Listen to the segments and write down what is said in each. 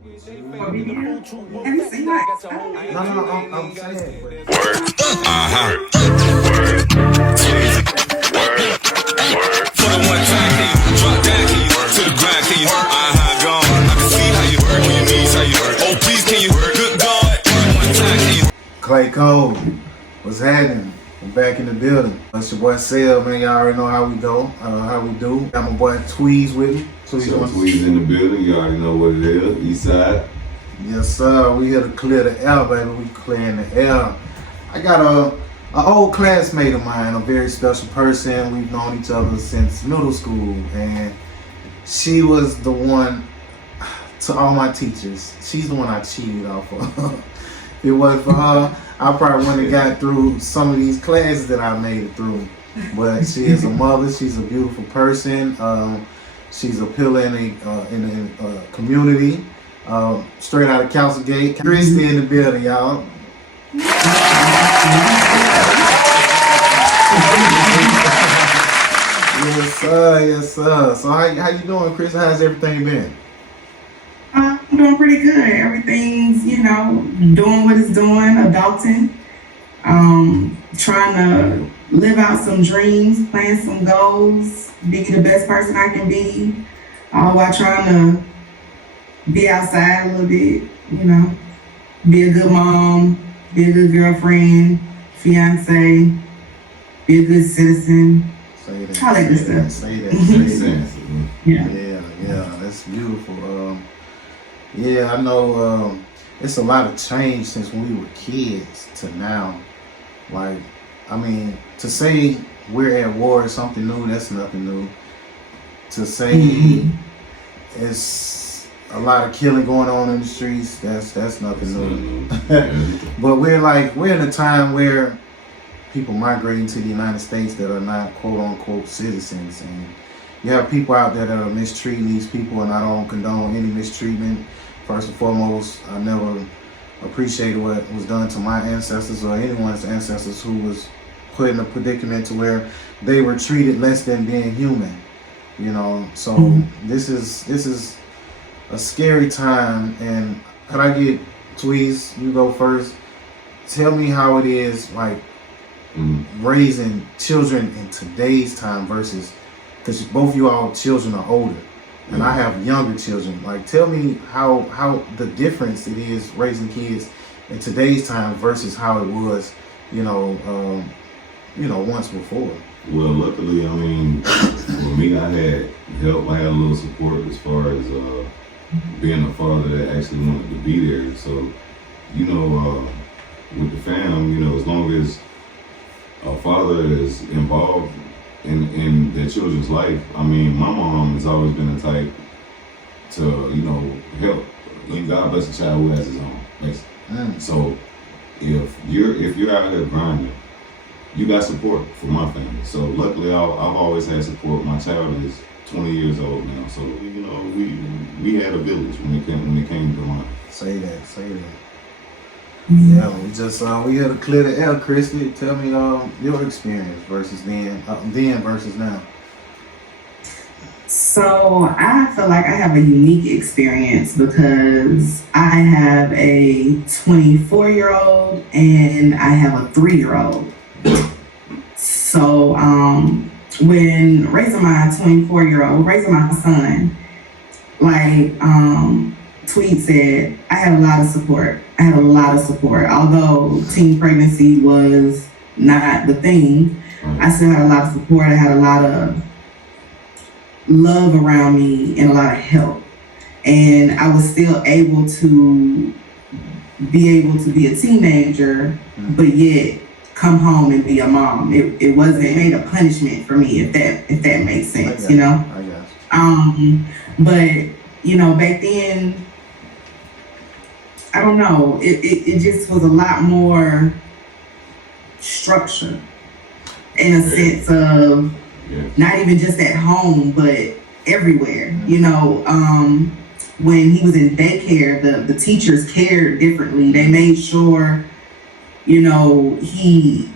For video? Have you seen my? No, I'm saying. For the one time, can you drop down? Can you to the grind? Can you gone? I can see how you work when your knees, how you work. Oh, please, can you work? Good God. One time, can you? Clay Cole, what's happening? I'm back in the building. That's your boy Sel, man. Y'all already know how we go, how we do. Got my boy Tweez with me. Tweez in the building. You already know what it is. East side. Yes, sir. We here to clear the air, baby. We clearing the air. I got an old classmate of mine, a very special person. We've known each other since middle school, and she was the one to all my teachers. She's the one I cheated off of. If it wasn't for her, I probably wouldn't have got through some of these classes that I made it through. But she is a mother. She's a beautiful person. She's a pillar in the community. Straight out of Council Gate. Christy in the building, y'all. Yes, sir. Yes, sir. So how you doing, Chris? How's everything been? I'm doing pretty good. Everything's, doing what it's doing, adulting. Trying to live out some dreams, plan some goals, be the best person I can be. All while trying to be outside a little bit, be a good mom, be a good girlfriend, fiance, be a good citizen. Say that. I like this stuff. Say that. Yeah, that's beautiful. Yeah, I know it's a lot of change since when we were kids to now. Like, I mean, to say we're at war is something new, that's nothing new. To say it's a lot of killing going on in the streets, that's nothing new. But we're in a time where people migrating to the United States that are not quote unquote citizens, and you have people out there that are mistreating these people, and I don't condone any mistreatment. First and foremost, I never appreciated what was done to my ancestors or anyone's ancestors who was put in a predicament to where they were treated less than being human. So this is a scary time. And could I get Tweez, you go first. Tell me how it is like raising children in today's time versus, because both of you all children are older and I have younger children. Like, tell me how the difference it is raising kids in today's time versus how it was, once before. Well, luckily, I mean, for me, I had help. I had a little support as far as being a father that actually wanted to be there. So, with the fam, as long as a father is involved in their children's life. I mean, my mom has always been the type to, help. And God bless a child who has his own, basically. So if you're out here grinding, you got support from my family. So luckily, I've always had support. My child is 20 years old now, so we had a village when it came to mine. Say that. Yeah, we here to clear the air. Christy, tell me your experience versus then versus now. So I feel like I have a unique experience because I have a 24-year-old and I have a 3-year-old. So when raising my 24-year-old, raising my son, like Tweet said, I had a lot of support. Although teen pregnancy was not the thing, I still had a lot of support. I had a lot of love around me and a lot of help. And I was still able to be a teenager, but yet come home and be a mom. It wasn't made a punishment for me, if that makes sense, I guess. But back then, I don't know, it just was a lot more structure in a sense of not even just at home, but everywhere. When he was in daycare, the teachers cared differently. They made sure, he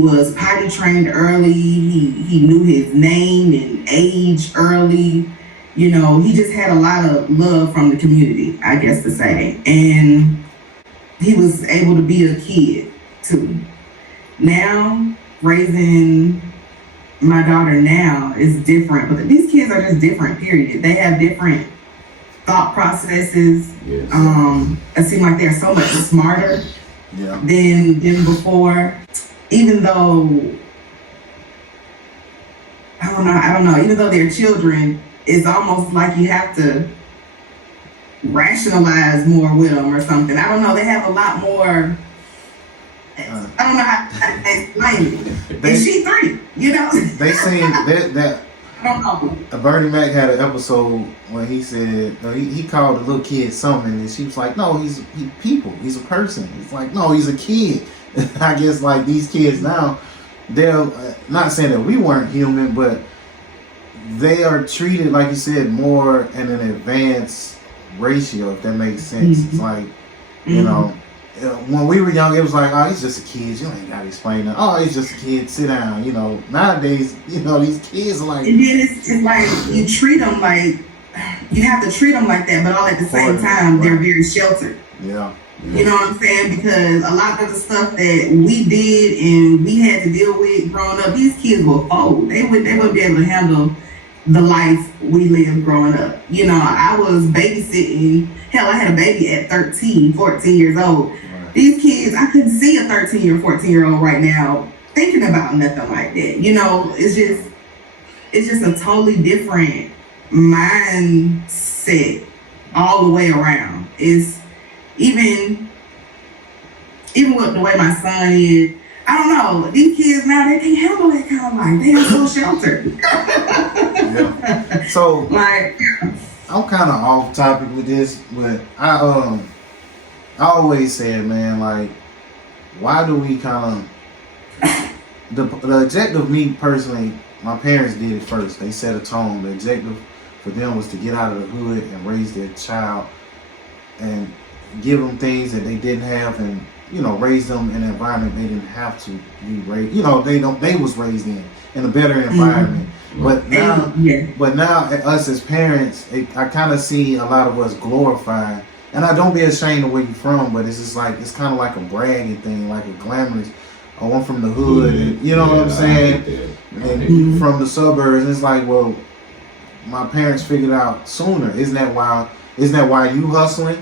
was potty trained early. He knew his name and age early. You know, he just had a lot of love from the community, I guess to say. And he was able to be a kid too. Now, raising my daughter now is different, but these kids are just different, period. They have different thought processes. Yes. It seems like they're so much smarter Yeah. than before. Even though, I don't know, even though they're children, it's almost like you have to rationalize more with them or something. I don't know, they have a lot more, I don't know how to explain it. And she 3, you know? They seen that I don't know. Bernie Mac had an episode when he said, he called the little kid something, and she was like, no, he's people, he's a person. It's like, no, he's a kid. I guess like these kids now, they're not saying that we weren't human, but they are treated, like you said, more in an advanced ratio, if that makes sense. Mm-hmm. It's like, you know, when we were young, it was like, oh, he's just a kid. You ain't got to explain that. Oh, he's just a kid. Sit down. You know, nowadays, you know, these kids are like. And then it's like you treat them like, you have to treat them like that, but all at the same time, they're very sheltered. Yeah. You know what I'm saying? Because a lot of the stuff that we did and we had to deal with growing up, these kids will fold. They wouldn't be able to handle the life we lived growing up. You know, I was babysitting. Hell, I had a baby at 13, 14 years old. Right. These kids, I couldn't see a 13 or 14-year-old right now thinking about nothing like that. You know, it's just a totally different mindset all the way around. It's even with the way my son is, I don't know, these kids now, they can't handle that kind of life. They are so sheltered. Yeah. So, like, I'm kind of off topic with this, but I always said, man, like, why do we kind of, the objective, me personally, my parents did it first. They set a tone. The objective for them was to get out of the hood and raise their child and give them things that they didn't have, and you know, raise them in an environment they didn't have to be raised. You know, they was raised in a better environment. Mm-hmm. But now us as parents, I kind of see a lot of us glorify. And I don't be ashamed of where you're from, but it's just like, it's kind of like a bragging thing, like a glamorous. Oh, I'm from the hood, and you know what I'm saying? And you from the suburbs. It's like, well, my parents figured out sooner. Isn't that why you hustling?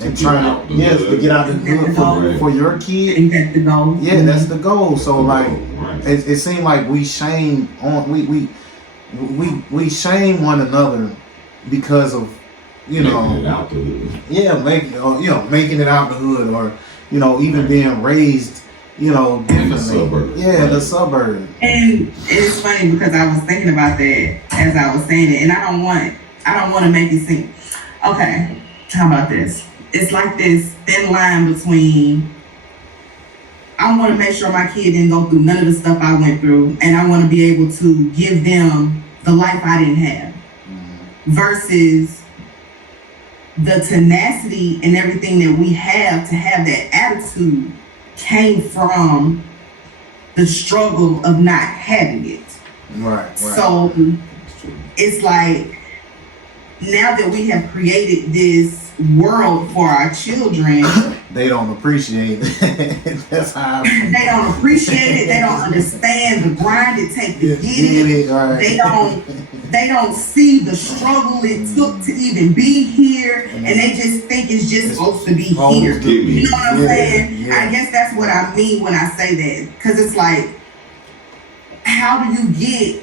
And trying to get out the hood for your kid. And that's the goal. Yeah, that's the goal. So like, it seemed like we shame we shame one another because of, you know, making it out the hood. Yeah, making it out the hood, or you know, even being raised, you know, differently. The suburb. And it's funny because I was thinking about that as I was saying it, and I don't want to make it seem okay. How about this? It's like this thin line between, I want to make sure my kid didn't go through none of the stuff I went through, and I want to be able to give them the life I didn't have, versus the tenacity and everything that we have to have that attitude came from the struggle of not having it. Right. So it's like, now that we have created this world for our children, they don't appreciate it. That's how they don't appreciate it. They don't understand the grind it takes to get it. Right. They don't see the struggle it took to even be here, and they just think it's just supposed to be here. You know what I'm saying? Yeah. I guess that's what I mean when I say that, because it's like, how do you be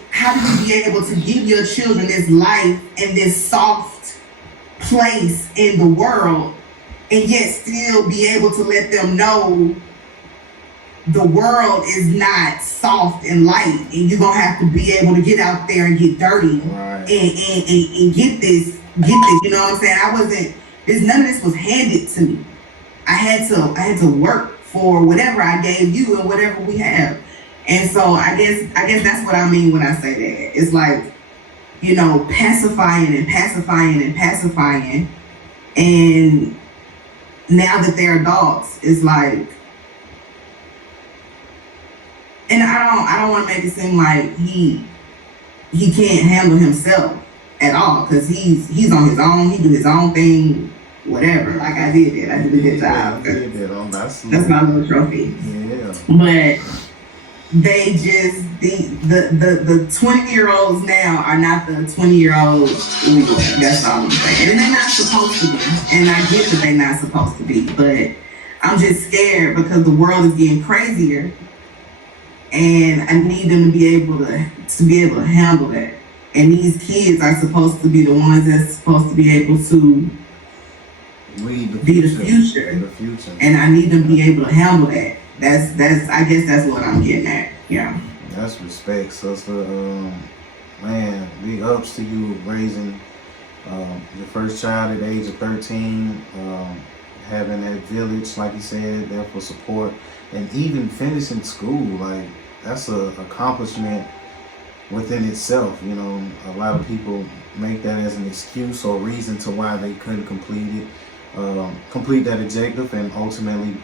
able to give your children this life and this soft place in the world, and yet still be able to let them know the world is not soft and light, and you're gonna have to be able to get out there and get dirty, right, and get this, you know what I'm saying? None of this was handed to me. I had to work for whatever I gave you and whatever we have. And so I guess that's what I mean when I say that. It's like, you know, pacifying. And now that they're adults, it's like, and I don't want to make it seem like he can't handle himself at all, because he's on his own. He do his own thing, whatever. Like I did it. I did a good job. That's my little trophy. Yeah. But they just the 20-year-olds now are not the 20-year-olds we were. That's all I'm saying. And they're not supposed to be. And I get that they're not supposed to be, but I'm just scared because the world is getting crazier, and I need them to be able to handle that. And these kids are supposed to be the ones that's supposed to be able to be the future. And I need them to be able to handle that. That's I guess that's what I'm getting at. Yeah. That's respect, sister. Man, big ups to you raising your first child at the age of 13, having that village, like you said, there for support, and even finishing school. Like, that's an accomplishment within itself. You know, a lot of people make that as an excuse or reason to why they couldn't complete that objective, and ultimately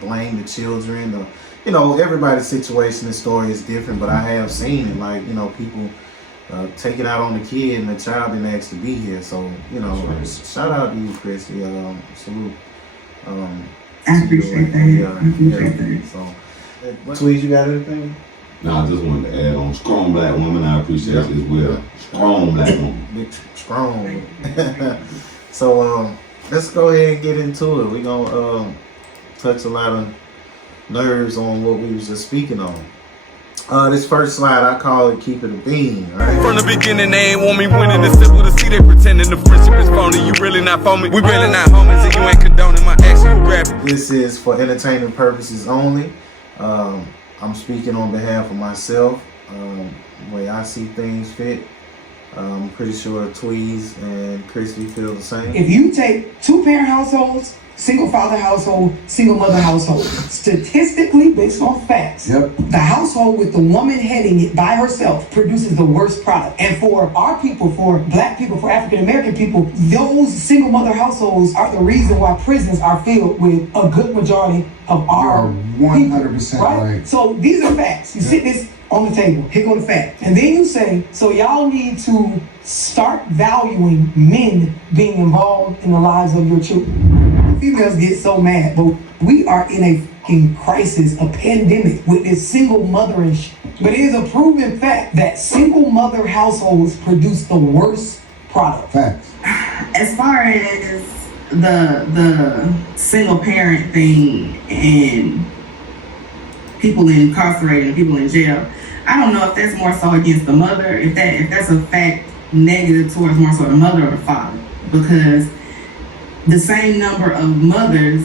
blame the children. Or, you know, everybody's situation and story is different, but I have seen it, like, you know, people take it out on the kid and the child didn't ask to be here. So, you know, shout out to you, Chrissy. Salute. I appreciate that. I appreciate that. So, Tweez, you got anything? No, I just wanted to add on. Strong black woman, I appreciate it as well. Strong black woman. Big, strong. So, let's go ahead and get into it. We're going to touch a lot of nerves on what we was just speaking on. This first slide, I call it Keep It a Bean. Right? From the beginning, they ain't want me winning. It's simple to see they pretending the friendship is phony. You really not for me. We really not homies, and you ain't condoning my actions. Grab it. This is for entertainment purposes only. I'm speaking on behalf of myself, the way I see things fit. I'm pretty sure Tweez and Christy feel the same. If you take two-parent households, single-father household, single-mother household, statistically, based on facts, the household with the woman heading it by herself produces the worst product. And for our people, for black people, for African-American people, those single-mother households are the reason why prisons are filled with a good majority of our 100% people, right? So these are facts. You sit this on the table, here go the fact. And then you say, so y'all need to start valuing men being involved in the lives of your children. Females get so mad, but we are in a fucking crisis, a pandemic with this single mothering shit. But it is a proven fact that single mother households produce the worst product. Facts. As far as the single parent thing and people incarcerated and people in jail, I don't know if that's more so against the mother, if that's a fact negative towards more so the mother or the father, because the same number of mothers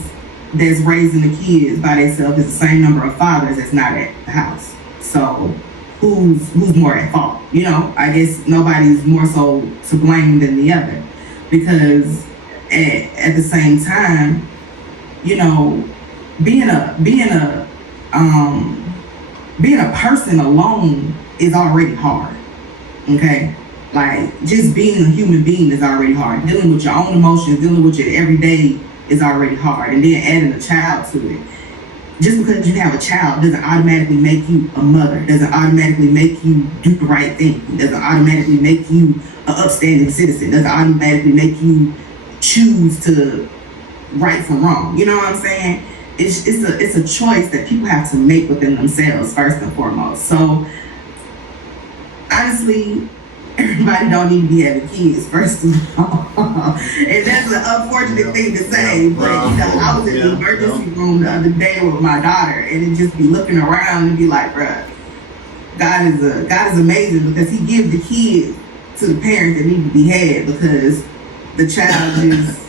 that's raising the kids by themselves is the same number of fathers that's not at the house. So who's more at fault? You know, I guess nobody's more so to blame than the other, because at the same time, you know, being a person alone is already hard. Okay? Like, just being a human being is already hard. Dealing with your own emotions, dealing with your everyday is already hard. And then adding a child to it. Just because you have a child doesn't automatically make you a mother, doesn't automatically make you do the right thing, doesn't automatically make you an upstanding citizen, doesn't automatically make you choose to right from wrong. You know what I'm saying? It's a choice that people have to make within themselves first and foremost. So honestly, everybody don't need to be having kids, first of all. And that's an unfortunate thing to say, but you know, I was in the emergency room the other day with my daughter, and it just be looking around and be like, bruh, God is amazing, because he gives the kids to the parents that need to be had, because the child is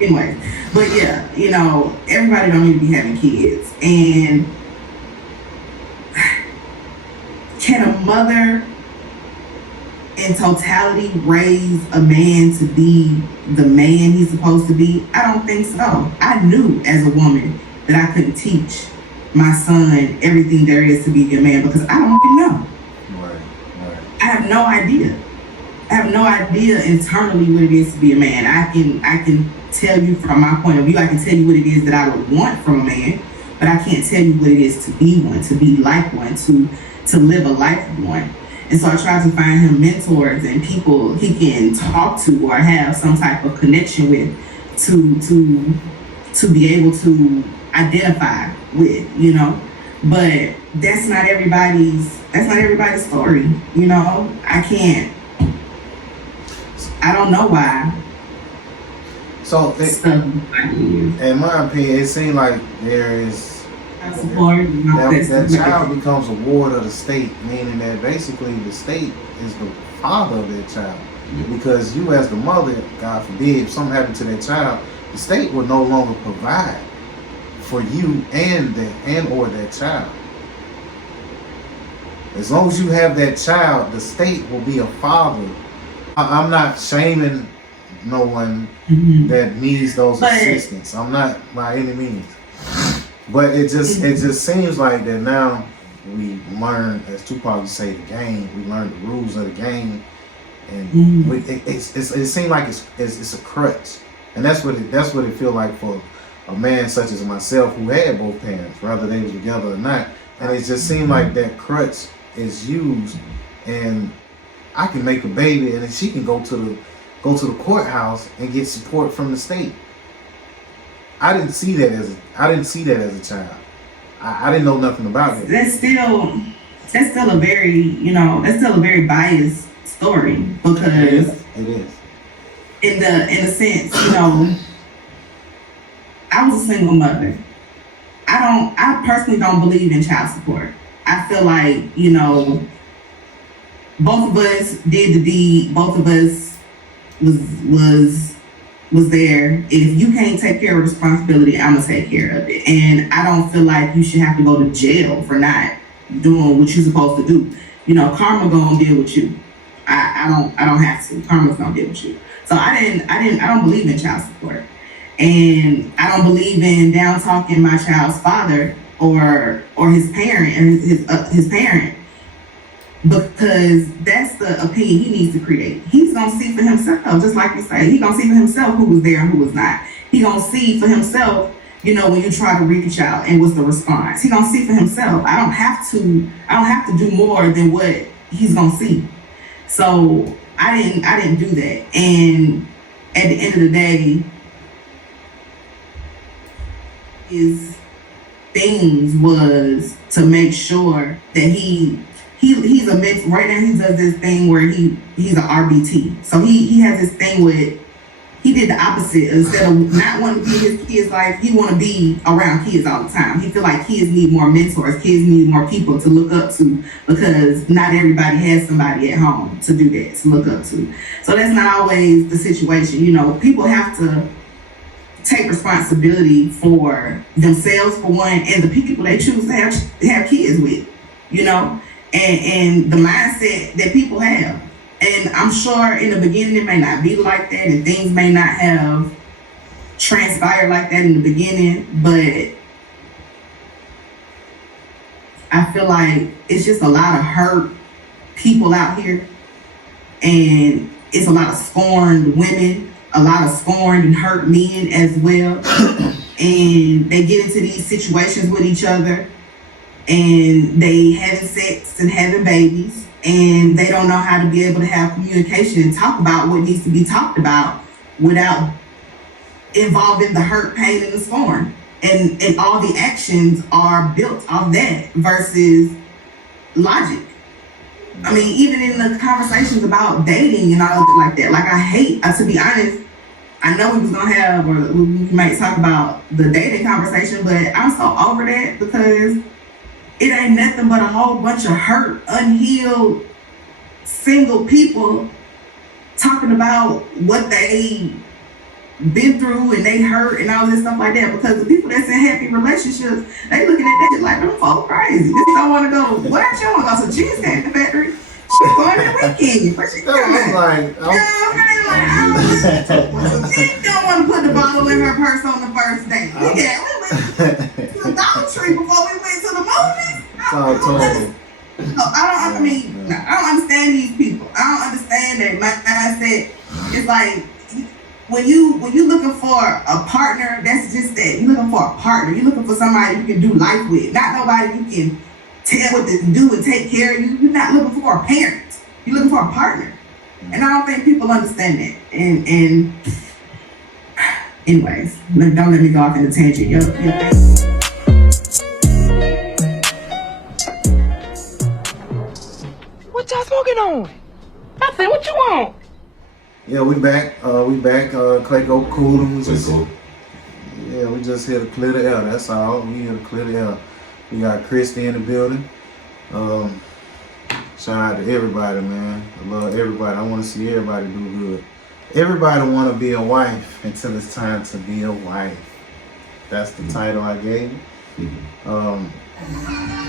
anyway. But yeah, you know, everybody don't need to be having kids. And can a mother in totality raise a man to be the man he's supposed to be? I don't think so. I knew as a woman that I couldn't teach my son everything there is to be a man, because I don't even know. Right. I have no idea. I have no idea internally what it is to be a man. I can tell you from my point of view, I can tell you what it is that I would want from a man, but I can't tell you what it is to be one, to be like one, to live a life of one. And so I try to find him mentors and people he can talk to or have some type of connection with to be able to identify with, you know. But that's not everybody's story, you know. I don't know why. So, in my opinion, it seems like there is that child becomes a ward of the state, meaning that basically the state is the father of that child. Because you, as the mother, God forbid, if something happened to that child, the state will no longer provide for you and or that child. As long as you have that child, the state will be a father. I'm not shaming no one that needs those assistance. I'm not by any means. But it just seems like that now we learn, as Tupac would say, the game. We learn the rules of the game, and it seems like it's a crutch, and that's what it feel like for a man such as myself who had both parents, whether they were together or not. And it just seemed like that crutch is used, and I can make a baby, and then she can go to the courthouse and get support from the state. I didn't see that as a child. I didn't know nothing about it. That's still a very biased story, because it is. In the sense, you know, I was a single mother. I personally don't believe in child support. I feel like, you know, both of us did the deed. Both of us was there. If you can't take care of responsibility, I'm gonna take care of it. And I don't feel like you should have to go to jail for not doing what you're supposed to do. You know, karma gonna deal with you. I don't have to. Karma's gonna deal with you. So I don't believe in child support. And I don't believe in down talking my child's father or his parent and his parent, because that's the opinion he needs to create. He's gonna see for himself, just like you say. He's gonna see for himself who was there and who was not. He's gonna see for himself, you know, when you try to reach out and what's the response. He's gonna see for himself. I don't have to do more than what he's gonna see. So I didn't do that. And at the end of the day, his things was to make sure that he's a mix. Right now he does this thing where he's an RBT. So he has this thing with, he did the opposite. Instead of not wanting to be his kids' life, he want to be around kids all the time. He feel like kids need more mentors. Kids need more people to look up to, because not everybody has somebody at home to do that, to look up to. So that's not always the situation. You know, people have to take responsibility for themselves, for one, and the people they choose to have kids with, you know, and the mindset that people have. And I'm sure in the beginning it may not be like that, and things may not have transpired like that in the beginning, but I feel like it's just a lot of hurt people out here, and it's a lot of scorned women, a lot of scorned and hurt men as well. And they get into these situations with each other, and they having sex and having babies, and they don't know how to be able to have communication and talk about what needs to be talked about without involving the hurt, pain, and the scorn. And all the actions are built off that versus logic. I mean, even in the conversations about dating and all like that, like I hate, to be honest, I know we was gonna have, or we might talk about the dating conversation, but I'm so over that, because it ain't nothing but a whole bunch of hurt, unhealed, single people talking about what they been through and they hurt and all this stuff like that. Because the people that's in happy relationships, they looking at that shit like, them folk crazy. This don't want to go, what? She want to go to Cheesecake Factory? She's going to the weekend. Where she going? Like, She don't want to put the bottle in her purse on the first date. We went to the Dollar Tree before we went to the movies. I don't understand these people. I don't understand that mindset. It's like, when you looking for a partner, that's just that. You're looking for a partner. You're looking for somebody you can do life with, not nobody you can tell what to do and take care of you. You're not looking for a parent. You're looking for a partner. And I don't think people understand that. And anyways, don't let me go off in a tangent. What y'all smoking on? I said, what you want? Yeah, we back. Co Coolin. Yeah, we just here to clear the air. That's all. We here to clear the air. We got Christy in the building. Shout out to everybody, man. I love everybody. I want to see everybody do good. Everybody want to be a wife until it's time to be a wife. That's the title I gave you.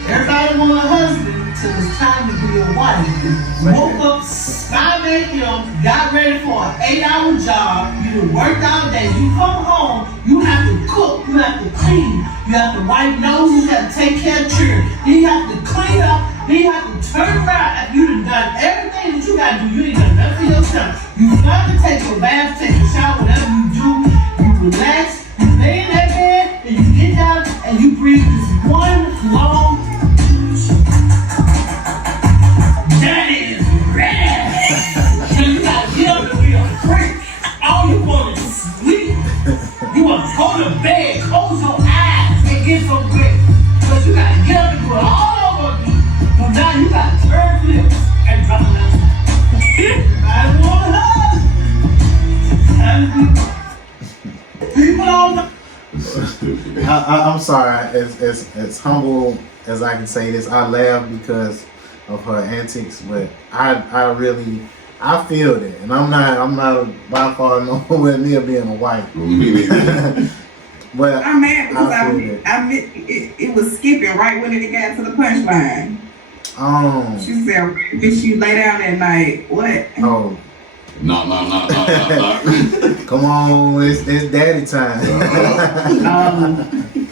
Everybody want a husband till it's time to be a wife. Woke up 5 a.m., got ready for an 8-hour job. You done worked all day. You come home, you have to cook, you have to clean, you have to wipe noses, you have to take care of children. Then you have to clean up, then you have to turn around after you done done everything that you got to do. You ain't done nothing for yourself. You got to take a bath, take a shower, whatever you do. You relax, you lay in that bed, and you get down and you breathe this one long. That is rad. And you gotta get up and be a freak. All you want is sleep. You want to go to bed, close your eyes, and get some rest. But you gotta get up and do it all over again. So now you gotta turn flips and drop it down. I want her. People don't know. I'm sorry. As humble as I can say this, I laugh because of her antics, but I really feel that, and I'm not by far nowhere near being a wife. But I'm mad because it was skipping right when it got to the punchline. She said, "Bitch, you lay down at night." What? Oh. No. Come on, it's daddy time.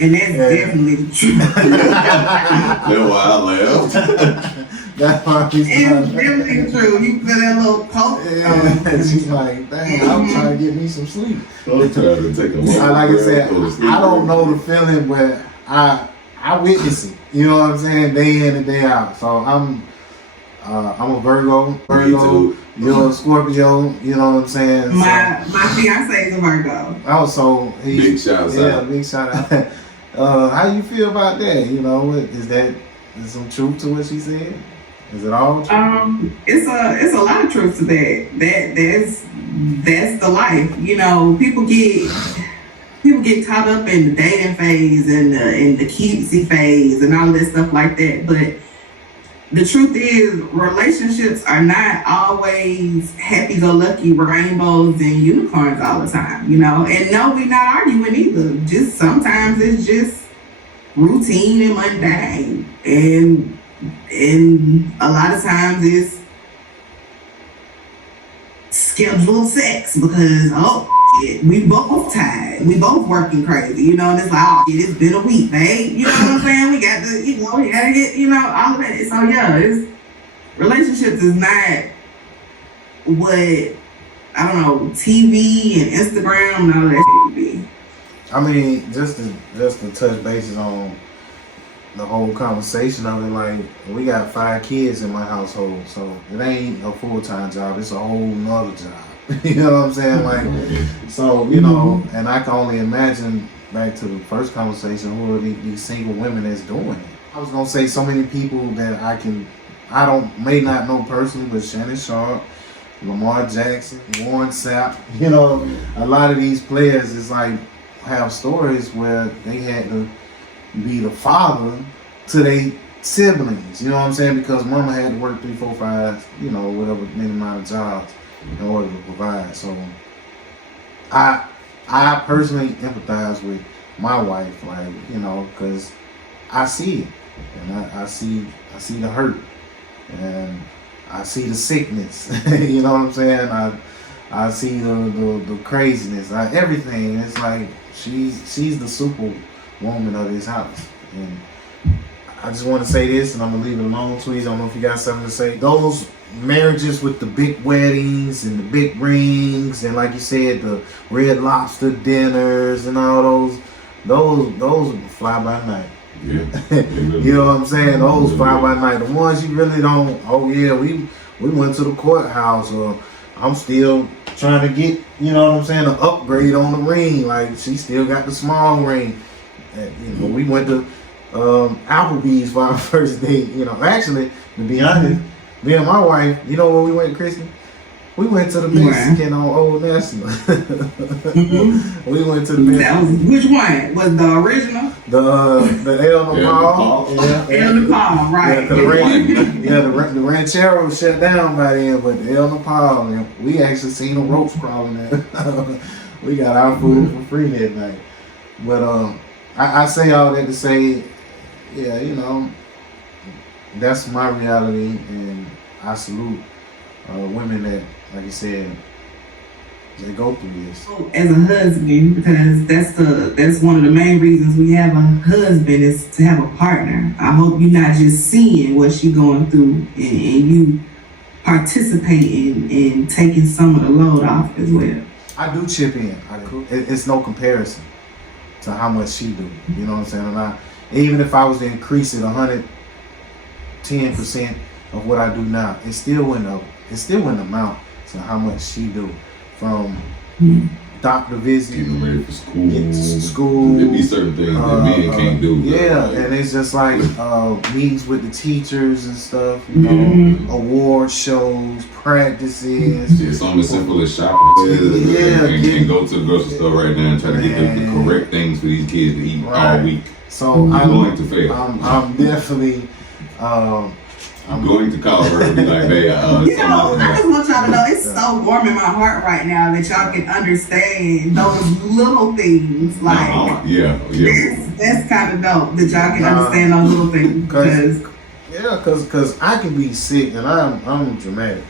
And that's definitely the truth. That's why I laughed. That's why It's definitely true. You feel that little poke. Yeah, she's like, dang, I'm trying to get me some sleep. I'm trying to take a walk. Like I said, I don't know the feeling, but I witness it. You know what I'm saying? Day in and day out. So I'm a Virgo. You're a Scorpio. You know what I'm saying? My fiance is a Virgo. Oh, so Big shout out. Big shout out. How you feel about that? You know, is some truth to what she said? Is it all true? It's a lot of truth to that. That's the life. You know, people get caught up in the dating phase and the cutesy phase and all this stuff like that. But the truth is, relationships are not always happy-go-lucky rainbows and unicorns all the time, you know? And no, we're not arguing either. Just sometimes it's just routine and mundane. And a lot of times it's scheduled sex because, shit, we both tired. We both working crazy, you know, and it's like, it's been a week, babe. You know what I'm saying? We got to, we got to get, all of that. So, yeah, relationships is not what, I don't know, TV and Instagram and all that shit would be. I mean, just to touch bases on the whole conversation of it, like, we got 5 kids in my household, so it ain't a full-time job, it's a whole nother job. You know what I'm saying? Like, so, and I can only imagine, back to the first conversation, who are these single women that's doing it. I was gonna say so many people that may not know personally, but Shannon Sharp, Lamar Jackson, Warren Sapp, a lot of these players is like have stories where they had to be the father to their siblings, you know what I'm saying? Because mama had to work 3, 4, 5, whatever many amount of jobs in order to provide. So I personally empathize with my wife, like, because I see it, and I see the hurt, and I see the sickness. You know what I'm saying? I see the craziness, everything. It's like she's the super woman of this house, and I just want to say this, and I'm gonna leave it alone. Tweez, I don't know if you got something to say. Those marriages with the big weddings and the big rings, and like you said, the Red Lobster dinners and all those fly by night. Yeah. You know what I'm saying? Those fly by night. The ones you really don't. Oh yeah, we went to the courthouse, or I'm still trying to get, you know what I'm saying, an upgrade on the ring. Like she still got the small ring. And, you know, we went to Applebee's for our first date. You know, actually, to be honest, me and my wife, you know where we went, Kristen? We went to the Mexican on Old National. We went to the Mexican. Which one? Was the original? The El Nepal. El Nepal, right. The Ranchero shut down by then, but the El Nepal, man, we actually seen the ropes crawling there. We got our food for free that night. But I say all that to say, yeah, you know, that's my reality, and I salute women that, like you said, they go through this. As a husband, because that's one of the main reasons we have a husband is to have a partner. I hope you're not just seeing what she's going through and you participating in taking some of the load off as well. I do chip in. It's no comparison to how much she do. You know what I'm saying? And even if I was to increase it 110% of what I do now, it still wouldn't amount to how much she do, from doctor visits, getting ready for school. Getting to school. There be certain things that men can't do. Yeah, and it's just like meetings with the teachers and stuff, you know, award shows, practices. It's on the simple as shopping. And go to the grocery store right now and try to get the correct things for these kids to eat all week. So I'm going to fail. I'm definitely I'm going to call her and be like, hey, you know, I just want y'all to know it's so warm in my heart right now that y'all can understand those little things. Like, that's kind of dope that y'all can understand those little things. Because I can be sick, and I'm dramatic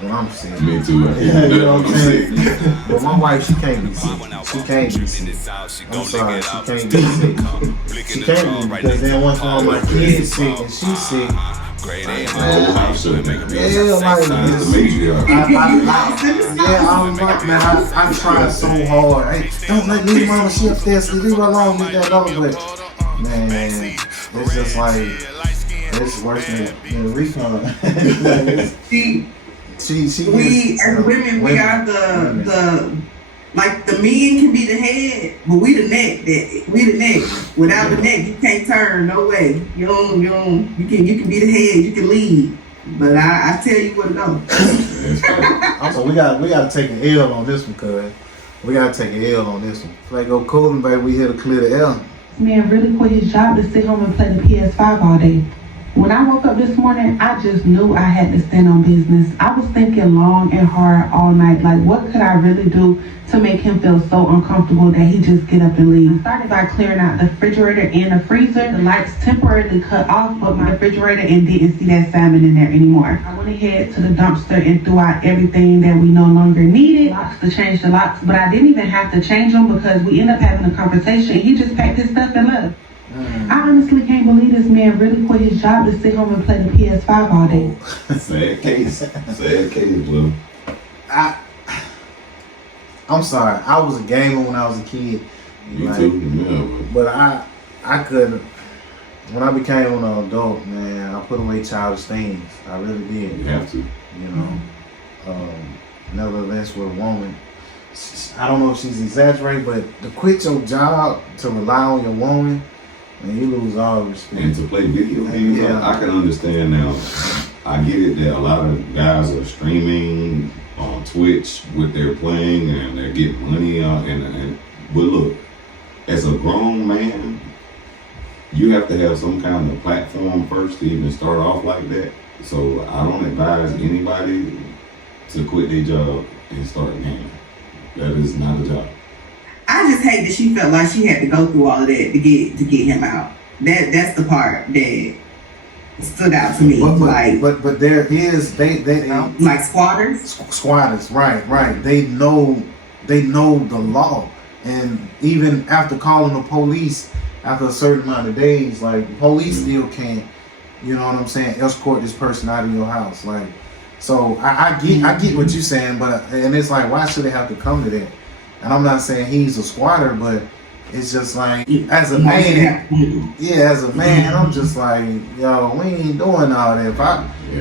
when I'm sick. Me too. Yeah, you know what I'm saying? But my wife, she can't be sick. She can't be sick. I'm sorry, she can't be sick. She can't be, because then once one of my kids sick and she's sick, I try so hard. Hey, don't let me, mama, she upstairs, leave her alone, leave that alone. But man, it's just like, it's worse than refund. We as women, we are the like the men can be the head, but we the neck. We the neck. Without the neck, you can't turn. No way. You can be the head. You can lead. But I tell you what to go. Also, we gotta take an L on this one, cuz we gotta take an L on this one. Like go Coolin, baby, we here to clear the L. Man really quit his job to sit home and play the PS5 all day. When I woke up this morning, I just knew I had to stand on business. I was thinking long and hard all night, like what could I really do to make him feel so uncomfortable that he just get up and leave. I started by clearing out the refrigerator and the freezer. The lights temporarily cut off, but my refrigerator and didn't see that salmon in there anymore. I went ahead to the dumpster and threw out everything that we no longer needed. Locks to change the locks, but I didn't even have to change them because we ended up having a conversation. He just packed his stuff and left. I honestly can't believe this man really quit his job to sit home and play the PS5 all day. Sad case, bro. I'm sorry. I was a gamer when I was a kid. Me too. Yeah. But I couldn't. When I became an adult, man, I put away childish things. I really did. You have to. You know, nevertheless, with a woman, I don't know if she's exaggerating, but to quit your job to rely on your woman, and you lose all respect. And to play video games, I can understand now. I get it that a lot of guys are streaming on Twitch with their playing and they're getting money out. But look, as a grown man, you have to have some kind of platform first to even start off like that. So I don't advise anybody to quit their job and start gaming. That is not a job. I just hate that she felt like she had to go through all of that to get him out. That's the part that stood out to me. But there is they like squatters. Squatters, right. They know the law, and even after calling the police after a certain amount of days, like the police still can't, you know what I'm saying, escort this person out of your house. Like, so I get what you're saying, and it's like, why should it have to come to that? And I'm not saying he's a squatter, but it's just like, as a man, I'm just like, yo, we ain't doing all that. If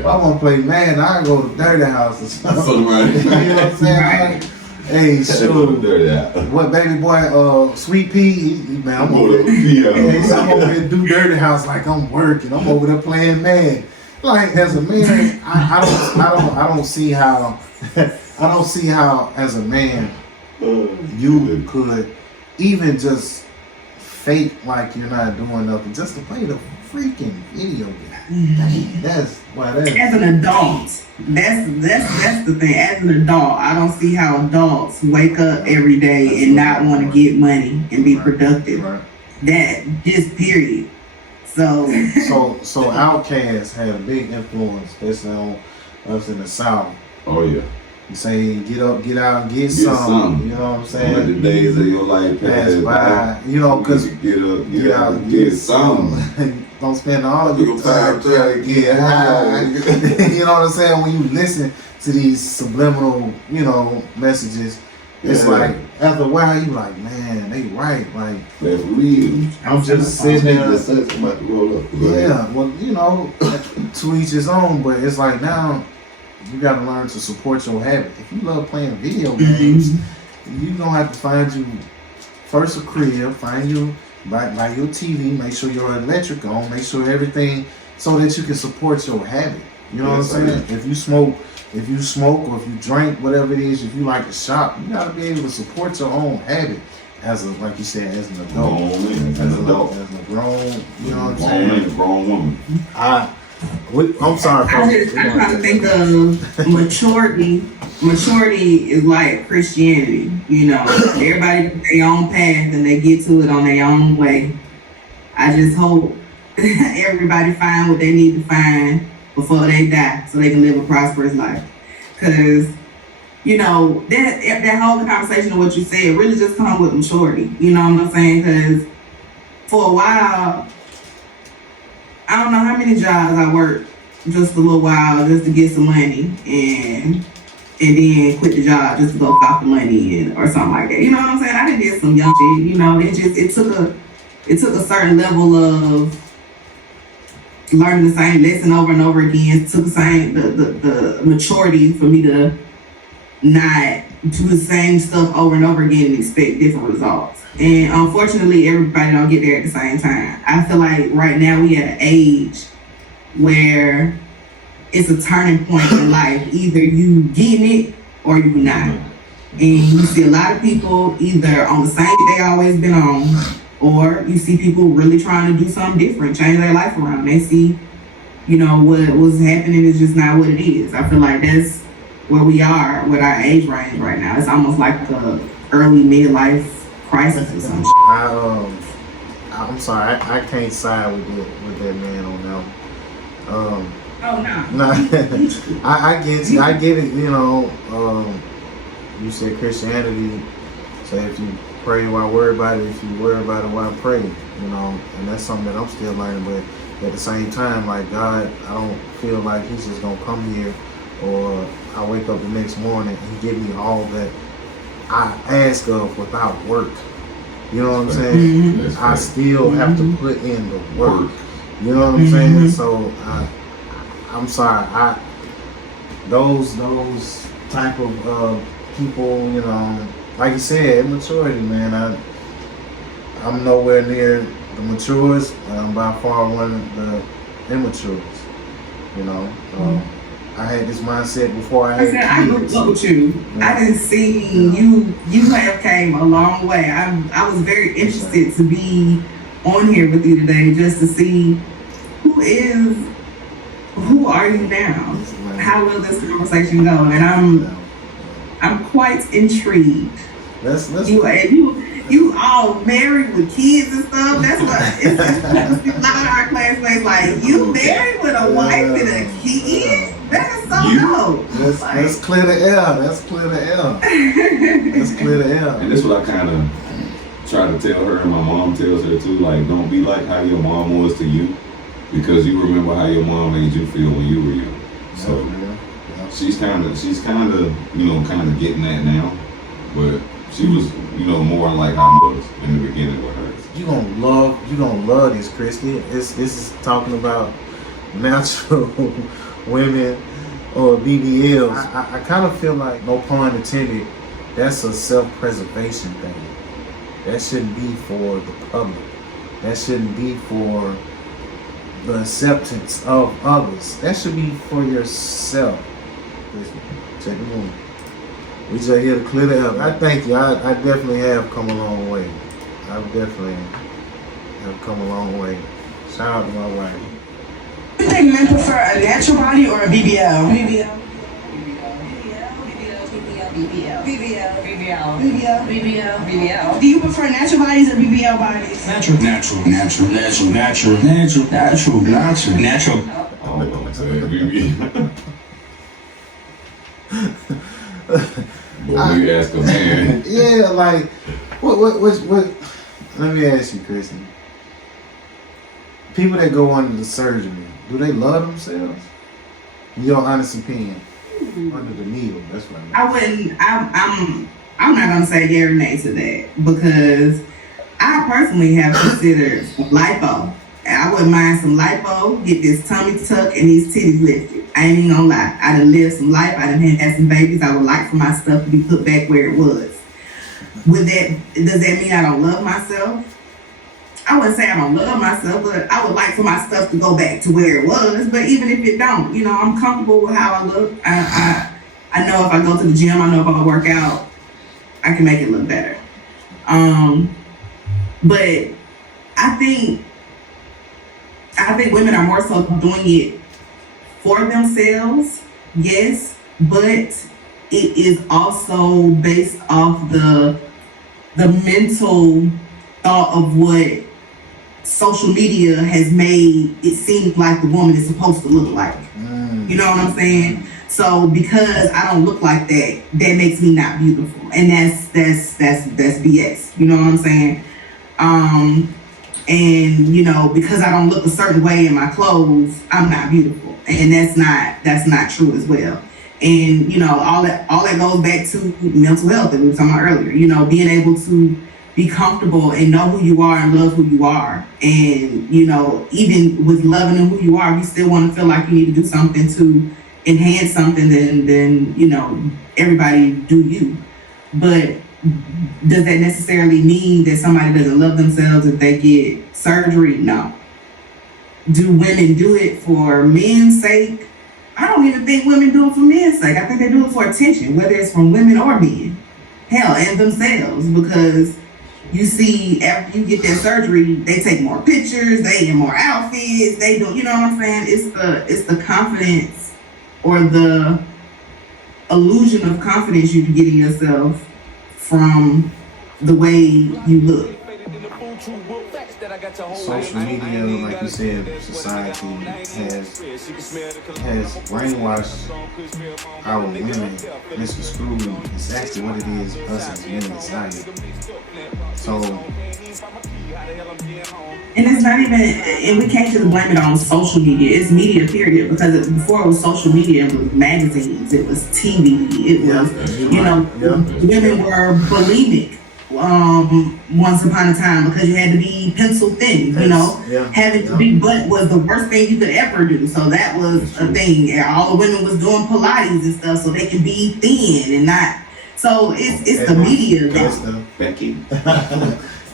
I want to play Madden, I go to Dirty House or something. You know what I'm saying? Like, hey, sure. What baby boy, Sweet Pea, man, I'm over there do Dirty House like I'm working. I'm over there playing Madden. Like, as a man, I don't see how as a man you could even just fake like you're not doing nothing just to play the freaking video game. Dang, that's as an adult. That's the thing. As an adult, I don't see how adults wake up every day and not want to get money and be productive. Right. That just period. So Outkast had a big influence, especially on us in the South. Oh yeah. You say get up, get out, and get some. You know what I'm saying? Let the days of your life pass by. You know, because get up, get out, and get some. Don't spend all your time trying to get high. You know what I'm saying? When you listen to these subliminal, messages, it's like after a while you like, man, they right. Like, that's real. I'm just sitting there. Yeah, well, to each his own. But it's like now you got to learn to support your habit. If you love playing video games, you gonna have to find you first a crib, find you. Buy your TV, make sure your electric on, make sure everything so that you can support your habit. You know what I'm saying? If you smoke or if you drink, whatever it is, if you like to shop, you gotta be able to support your own habit as like you said, as an adult. As a grown, you know what I'm saying? A grown woman. I'm sorry, folks. I'm trying to think of maturity. Maturity is like Christianity. Everybody gets their own path and they get to it on their own way. I just hope everybody find what they need to find before they die so they can live a prosperous life. Because, that whole conversation of what you said really just comes with maturity. You know what I'm saying? Because for a while, I don't know how many jobs I worked just a little while just to get some money and then quit the job just to go off the money or something like that. You know what I'm saying? I did some young shit. It took a certain level of learning the same lesson over and over again. It took the maturity for me to not do the same stuff over and over again and expect different results. And unfortunately, everybody don't get there at the same time. I feel like right now we at an age where it's a turning point in life. Either you getting it or you not. And you see a lot of people either on the same they always been on, or you see people really trying to do something different, change their life around. They see, what was happening is just not what it is. I feel like that's where we are with our age range right now. It's almost like the early midlife crisis or something. I'm sorry, I can't side with that man on that one. Oh no. No, I get it. You said Christianity. Say if you pray, why worry about it? If you worry about it, why pray? And that's something that I'm still learning. But at the same time, like God, I don't feel like He's just gonna come here, or I wake up the next morning and give me all that I ask of without work. You know what I'm saying? Mm-hmm. I still have to put in the work. You know what I'm saying? So I'm sorry. Those type of people, like you said, immaturity, man. I'm nowhere near the matures. I'm by far one of the immatures. I had this mindset before I had kids. I grew up with you. I didn't see you. You have came a long way. I was very interested to be on here with you today just to see who are you now? How will this conversation go? And I'm quite intrigued. You all married with kids and stuff. That's what it's a lot of our classmates like. You married with a wife and a kid? That is so dope. Let's clear the air. Let's clear the air. And that's what I kind of try to tell her, and my mom tells her too. Like, don't be like how your mom was to you, because you remember how your mom made you feel when you were young. So she's kind of getting that now. But she was, you know, more like I was in the beginning with her. You gonna love this, Christy. This is talking about natural women or BBLs. I kind of feel like, no pun intended, that's a self-preservation thing. That shouldn't be for the public. That shouldn't be for the acceptance of others. That should be for yourself. Check it out. We just here to clear that up. I thank you. I definitely have come a long way. I definitely have come a long way. Shout out to my wife. Do you think men prefer a natural body or a BBL? BBL. Do you prefer natural bodies or BBL bodies? Natural. I was gonna say BBL. But when you ask a man, Yeah, like what? Let me ask you, Kristen. People that go under the surgery, do they love themselves? In your honest opinion, under the needle. That's what I mean. I'm not gonna say yeah or nay to that because I personally have considered lipo. I wouldn't mind some lipo, get this tummy tuck and these titties lifted. I ain't even gonna lie. I done lived some life. I done had some babies. I would like for my stuff to be put back where it was. Does that mean I don't love myself? I wouldn't say I don't love myself, but I would like for my stuff to go back to where it was. But even if it don't, you know, I'm comfortable with how I look. I know if I go to the gym, I know if I work out, I can make it look better. But I think women are more so doing it for themselves, yes, but it is also based off the mental thought of what social media has made it seem like the woman is supposed to look like. You know what I'm saying? So because I don't look like that, that makes me not beautiful, and that's BS. You know what I'm saying? And you know, because I don't look a certain way in my clothes, I'm not beautiful, and that's not true as well. And you know, all that goes back to mental health that we were talking about earlier. You know, being able to be comfortable and know who you are and love who you are. And you know, even with loving who you are, you still want to feel like you need to do something to enhance something. Then you know, everybody do you. But does that necessarily mean that somebody doesn't love themselves if they get surgery? No. Do women do it for men's sake? I don't even think women do it for men's sake. I think they do it for attention, whether it's from women or men. Hell, and themselves, because you see, after you get that surgery, they take more pictures, they in more outfits, they do, you know what I'm saying? It's the confidence or the illusion of confidence you get in yourself from the way you look. Social media, like you said, society has brainwashed our women, misconstrued exactly what it is us as men desire. So, and it's not even, and we can't just blame it on social media. It's media, period. Because before it was social media, it was magazines, it was TV, it was, you know, women were bulimic. Once upon a time, because you had to be pencil thin, you know, having a big butt was the worst thing you could ever do. So that was a thing. And all the women was doing Pilates and stuff so they can be thin and not. So it's the media that Becky.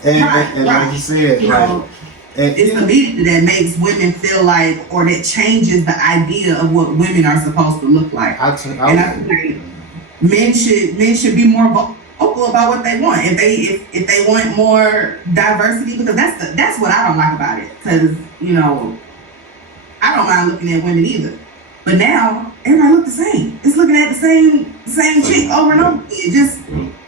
and like you said, you know, it's the media that makes women feel like, or that changes the idea of what women are supposed to look like. I think men should be more vocal about what they want. If they want more diversity, because that's what I don't like about it. Because you know, I don't mind looking at women either. But now everybody look the same. It's looking at the same chick over and over. It just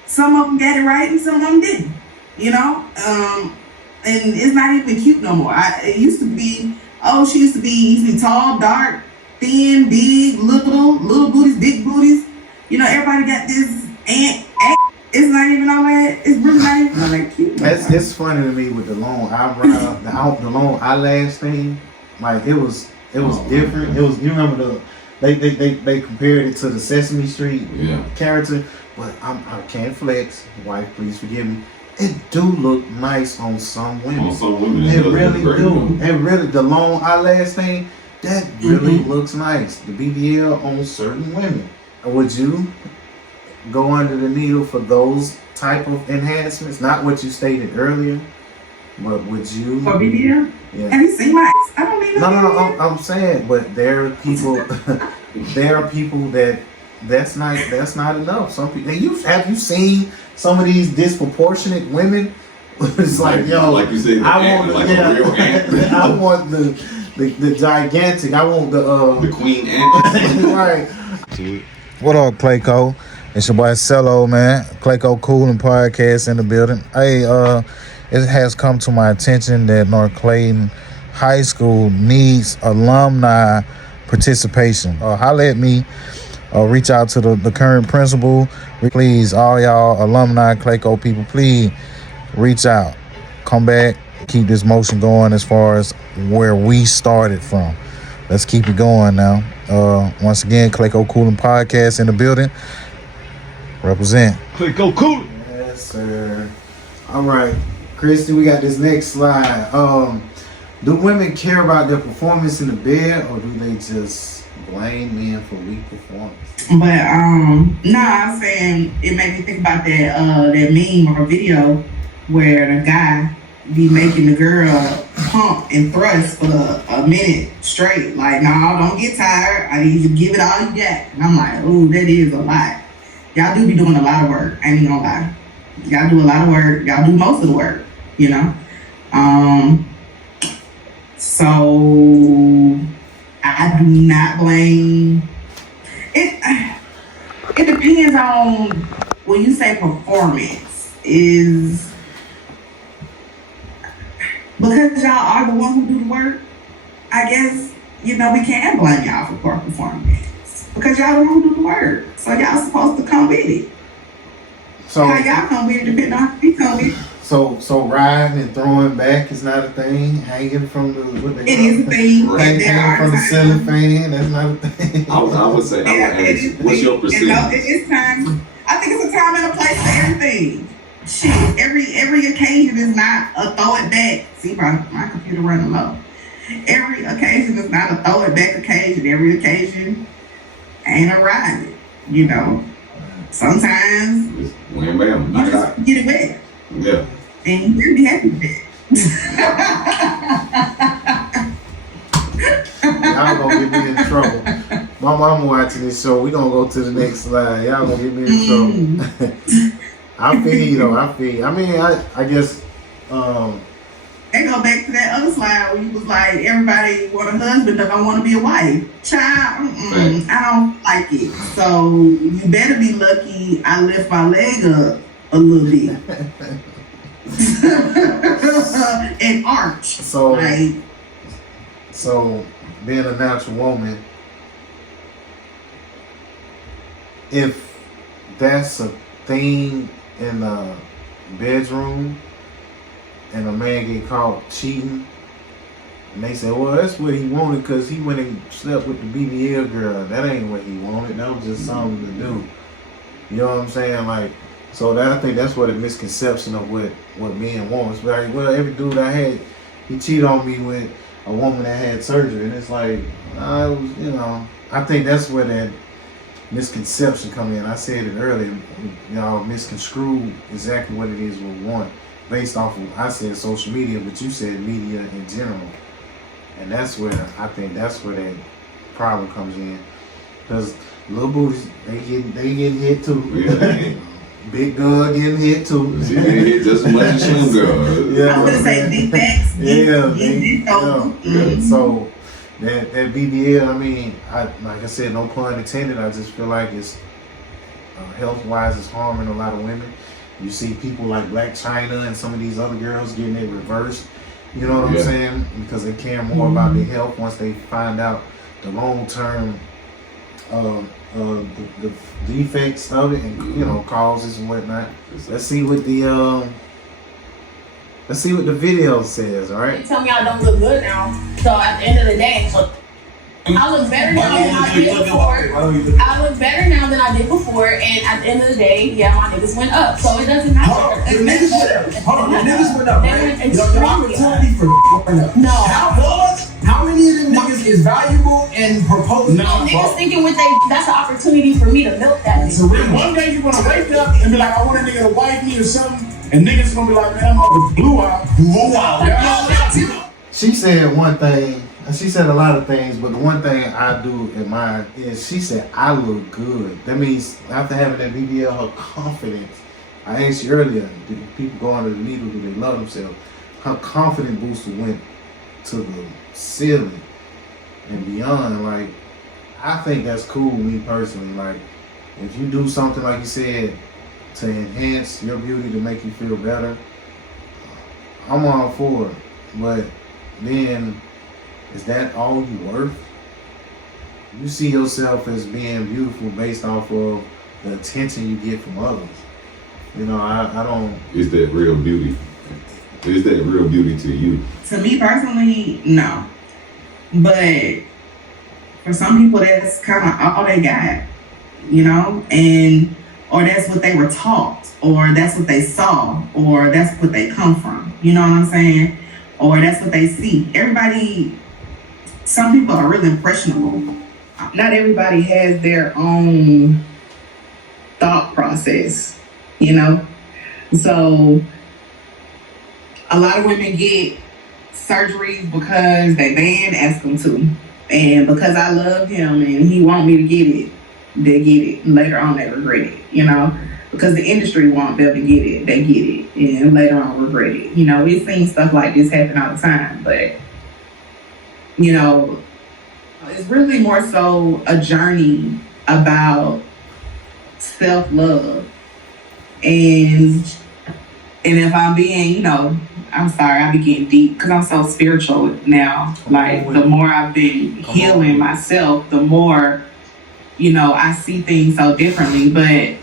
some of them got it right and some of them didn't. You know, and it's not even cute no more. It used to be. She used to be tall, dark, thin, big, little booties, big booties. You know, everybody got this it's not even all that. It's really not even all that cute. It's funny to me with the long eyebrow, the long eyelash thing. Like it was different. It was, you remember they compared it to the Sesame Street character, but I can't flex. Wife, please forgive me. It do look nice on some women. On some women, it does really look do. great, It really, the long eyelash thing, that really looks nice. The BBL on certain women. Would you go under the needle for those type of enhancements? Not what you stated earlier, but would you? For BBL? Yeah. Have you seen my? I don't need No. I'm saying, but there are people. There are people that's not enough. Some people. Have you seen some of these disproportionate women? It's like, yo, like you said, I want like yeah, a real ant. I want the gigantic. I want The queen ant. right. What up, Clayco? It's your boy Cello, man. Clayco Coolin Podcast in the building. Hey, it has come to my attention that North Clayton High School needs alumni participation. Holla at me. Reach out to the current principal. Please, all y'all alumni, Clayco people, please reach out. Come back. Keep this motion going as far as where we started from. Let's keep it going now. Once again, Co Coolin Podcast in the building. Represent. Co Coolin. Yes, sir. All right, Christy, we got this next slide. Do women care about their performance in the bed, or do they just blame men for weak performance? But I'm saying it made me think about that meme or video where the guy be making the girl pump and thrust for a minute straight. Like, no, don't get tired. I need you to give it all you got. And I'm like, ooh, that is a lot. Y'all do be doing a lot of work. I ain't gonna lie. Y'all do a lot of work. Y'all do most of the work, you know? So I do not blame it. It depends on when you say performance is because y'all are the one who do the work. I guess we can't blame y'all for poor performance because y'all the one who do the work. So y'all supposed to come with it. So how y'all come with it depends on how we come with it. So riding and throwing back is not a thing. Hanging from the it is a thing. Hanging from the ceiling fan, that's not a thing. I would say, I would ask, what's your percentage? It's time. I think it's a time and a place for everything. Shit, every occasion is not a throw it back. See, my computer running low. Every occasion is not a throw it back occasion. Every occasion ain't a ride. Sometimes Just wham bam, knock you it out. just get it wet. Yeah. And you'll be happy with it. Y'all gonna get me in trouble. My mama watching this show. We gonna go to the next slide. Y'all gonna get me in trouble. I feel you though. I feel you. I mean, I guess. They go back to that other slide where you was like, everybody want a husband, but don't want to be a wife. Child, I don't like it. So you better be lucky I lift my leg up a little bit. And arch. So being a natural woman, if that's a thing in the bedroom and a man get caught cheating, and they say, well, that's what he wanted because he went and slept with the BBL girl. That ain't what he wanted. That was just something to do. You know what I'm saying? Like, so that I think that's what a misconception of what men want. It's like, well, every dude I had, he cheated on me with a woman that had surgery, and it's like, I think that's where that misconception come in. I said it earlier, y'all misconstrue exactly what it is we want based off of, I said social media, but you said media in general. And that's where I think that's where that problem comes in. Because little booties, they getting hit too. Yeah. Big girl getting hit too. She getting hit just as much as slim girl. Yeah, I would say big backs. Yeah. So that BBL, I mean, like I said, no pun intended. I just feel like it's health-wise, it's harming a lot of women. You see people like Black China and some of these other girls getting it reversed. You know what I'm saying? Because they care more about their health once they find out the long-term the defects of it and causes and whatnot. Let's see what the video says. All right. Tell me I don't look good now. So at the end of the day, I look better now than I did before. I look better now than I did before, and at the end of the day, yeah, my niggas went up. So it doesn't matter. Hold on, your niggas went up. Hold on, your niggas went up, They right? went Your extremely opportunity for going up. No. How many of them niggas is valuable and proposing? No, niggas thinking with that's an opportunity for me to milk that nigga. So one day you're gonna wake up and be like, I want a nigga to wife me or something, and niggas gonna be like, man, that mother blew out. She said one thing, and she said a lot of things, but the one thing I do admire is she said, I look good. That means after having that BBL, her confidence. I asked you earlier, do people go under the needle, do they love themselves? Her confidence booster went to the ceiling and beyond. Like, I think that's cool, me personally. Like, if you do something, like you said, to enhance your beauty, to make you feel better, I'm all for it. But then, is that all you worth? You see yourself as being beautiful based off of the attention you get from others. You know, I don't... Is that real beauty? Is that real beauty to you? To me personally, no. But for some people, that's kind of all they got, you know? And, or that's what they were taught, or that's what they saw, or that's what they come from. You know what I'm saying? Or that's what they see. Everybody, some people are really impressionable. Not everybody has their own thought process, you know? So a lot of women get surgeries because they man asked them to. And because I love him and he want me to get it, they get it. And later on they regret it, you know? Because the industry want them to get it, they get it. And later on regret it. You know, we've seen stuff like this happen all the time. But, you know, it's really more so a journey about self-love. And if I'm being, you know, I'm sorry, I be getting deep because I'm so spiritual now. Like, the more I've been healing myself, the more, you know, I see things so differently. But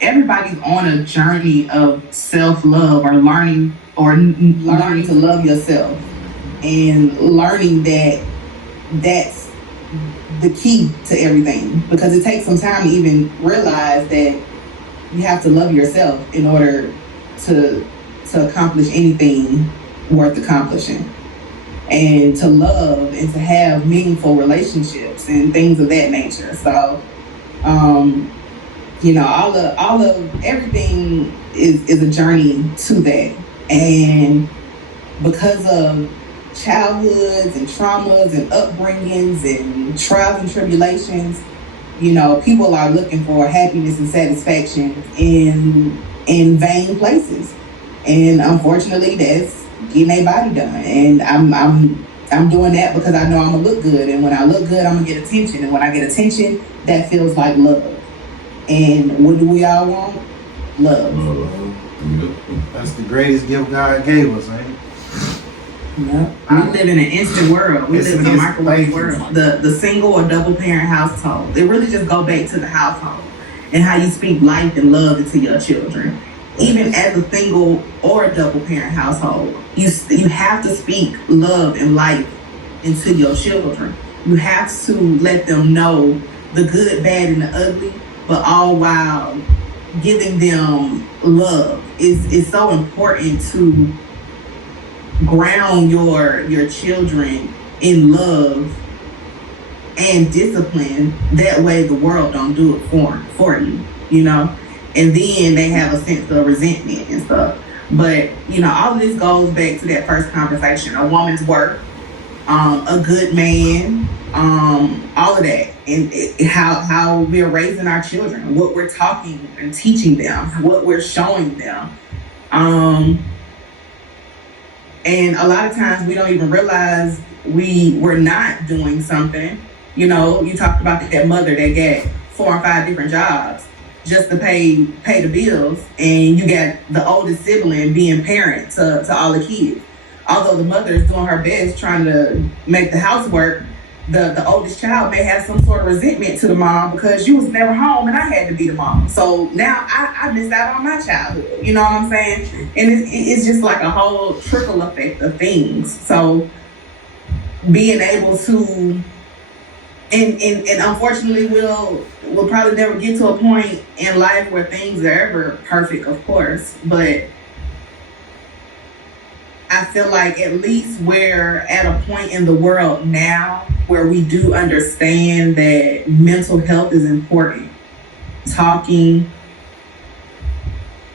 everybody's on a journey of self-love or learning to love yourself and learning that that's the key to everything. Because it takes some time to even realize that you have to love yourself in order to accomplish anything worth accomplishing, and to love and to have meaningful relationships and things of that nature. So, you know, all of everything is a journey to that. And because of childhoods and traumas and upbringings and trials and tribulations, you know, people are looking for happiness and satisfaction in vain places. And unfortunately, that's getting their body done. And I'm doing that because I know I'm gonna look good. And when I look good, I'm gonna get attention. And when I get attention, that feels like love. And what do we all want? Love. That's the greatest gift God gave us, ain't it? Yeah. We live in an instant world. We live in a microwave world. The single or double parent household. It really just go back to the household and how you speak life and love into your children. Even as a single or double parent household, you have to speak love and life into your children. You have to let them know the good, bad, and the ugly, but all while giving them love. It's so important to ground your children in love and discipline. That way the world don't do it for you, you know? And then they have a sense of resentment and stuff. But, you know, all of this goes back to that first conversation. A woman's worth, a good man, all of that. And how we're raising our children, what we're talking and teaching them, what we're showing them. And a lot of times we don't even realize we're not doing something. You know, you talked about that mother that got 4 or 5 different jobs just to pay the bills, and you got the oldest sibling being parent to all the kids. Although the mother is doing her best trying to make the housework, the oldest child may have some sort of resentment to the mom because you was never home and I had to be the mom. So now I missed out on my childhood. You know what I'm saying? And it's just like a whole trickle effect of things. So being able to and unfortunately we'll probably never get to a point in life where things are ever perfect, of course, but I feel like at least we're at a point in the world now where we do understand that mental health is important. Talking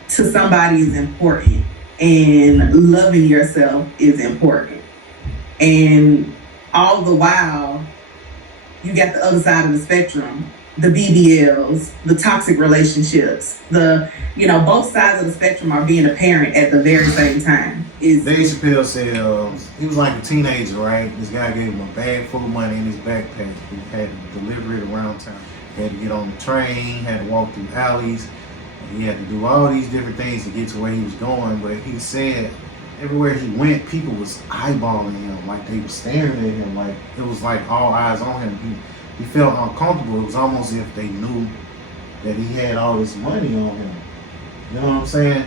to somebody is important, and loving yourself is important. And all the while, you got the other side of the spectrum, the BBLs, the toxic relationships, both sides of the spectrum are being apparent at the very same time. Dave Chappelle said he was like a teenager, right? This guy gave him a bag full of money in his backpack. He had to deliver it around town. He had to get on the train, had to walk through alleys. And he had to do all these different things to get to where he was going. But he said everywhere he went, people was eyeballing him, like they were staring at him, like it was like all eyes on him. He felt uncomfortable. It was almost as if they knew that he had all this money on him. You know what I'm saying?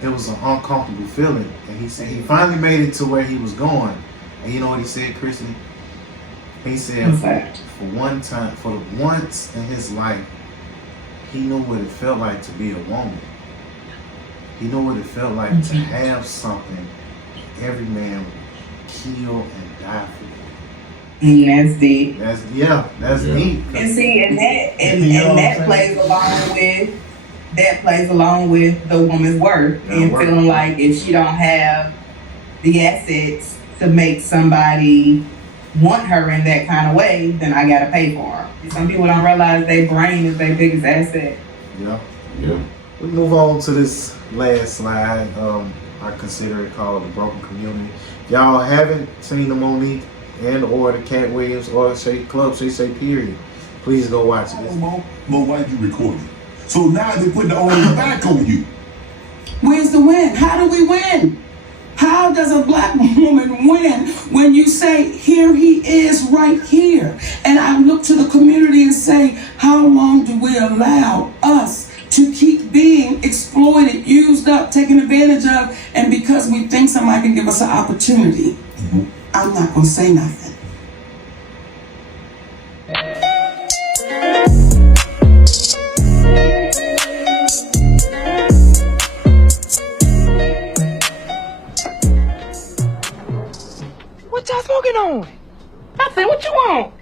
It was an uncomfortable feeling. And he said he finally made it to where he was going. And you know what he said, Kristen? He said for once in his life, he knew what it felt like to be a woman. He knew what it felt like to have something every man would kill and die for. That's deep. That's deep. And see, and that plays along with the woman's worth and feeling like if she don't have the assets to make somebody want her in that kind of way, then I gotta pay for her. Some people don't realize their brain is their biggest asset. Yeah. Yeah. We move on to this last slide. I consider it called The Broken Community. If y'all haven't seen the Monique and or the Cat Williams or Club Shay period, please go watch it. Mo, why did you record it? So now they're putting the onus back on you. Where's the win? How do we win? How does a black woman win when you say, here he is right here? And I look to the community and say, how long do we allow us to keep being exploited, used up, taken advantage of, and because we think somebody can give us an opportunity, I'm not gonna say nothing. What y'all smoking on? I said, what you want?